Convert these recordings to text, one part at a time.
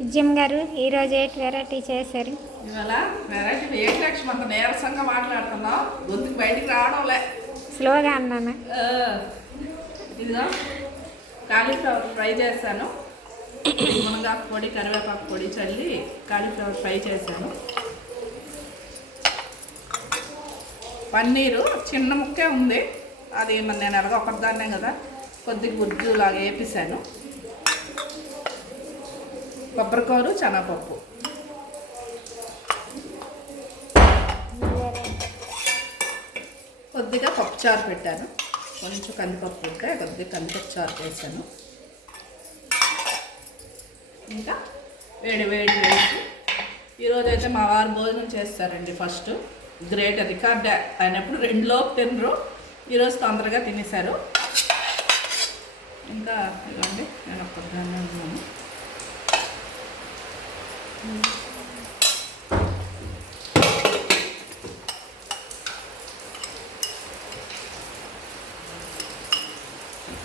విజయం గారు ఈరోజు ఏంటి వెరైటీ చేశారు? ఇవాళ వెరైటీ ఏంటి లక్ష్మి అంత నీరసంగా మాట్లాడుతున్నావు, గొంతుకు బయటికి రావడంలే. స్లోగా అన్నాను. ఇదిగో కాలీఫ్లవర్ ఫ్రై చేశాను. మునగాకు పొడి, కరివేపాకు పొడి చల్లి కాలీఫ్లవర్ ఫ్రై చేశాను. పన్నీరు చిన్న ముక్కే ఉంది, అది నేను ఎలాగో ఒకదాన్నే కదా, కొద్దిగా గుజ్జులాగా వేపిసాను. కొబ్బరికూర, శనగపప్పు, కొద్దిగా పప్పుచారు పెట్టాను. కొంచెం కందిపప్పు ఉంటే కొద్దిగా కందిపప్పు చారు చేశాను. ఇంకా వేడి వేసి ఈరోజైతే మా వారు భోజనం చేస్తారండి. ఫస్ట్ గ్రేట్ రికార్డ్ అయినప్పుడు 2 లోపు తినరు, ఈరోజు తొందరగా తినేశారు. ఇంకా ఇవ్వండి, నేను ఒక్కదాన్నే ఉన్నాను.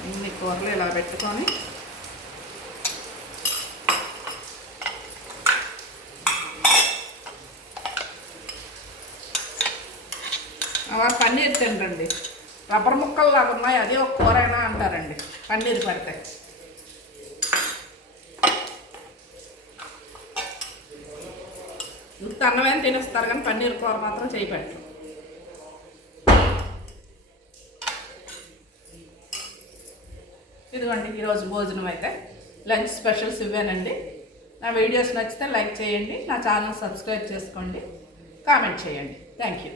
ఇన్ని కూరలు ఇలా పెట్టుకొని అలా పన్నీర్ తినరండి, రబ్బర్ ముక్కలు లాగా ఉన్నాయి, అదే ఒక కూరైనా అంటారండి పన్నీర్ పెడితే. ఇంత అన్నమేం తినేస్తారు కానీ పన్నీర్ కూర మాత్రం చేయబెట్టరు. ఇదిగోండి ఈరోజు భోజనం అయితే లంచ్ స్పెషల్స్ ఇవ్వానండి. నా వీడియోస్ నచ్చితే లైక్ చేయండి, నా ఛానల్ సబ్స్క్రైబ్ చేసుకోండి, కామెంట్ చేయండి. Thank you.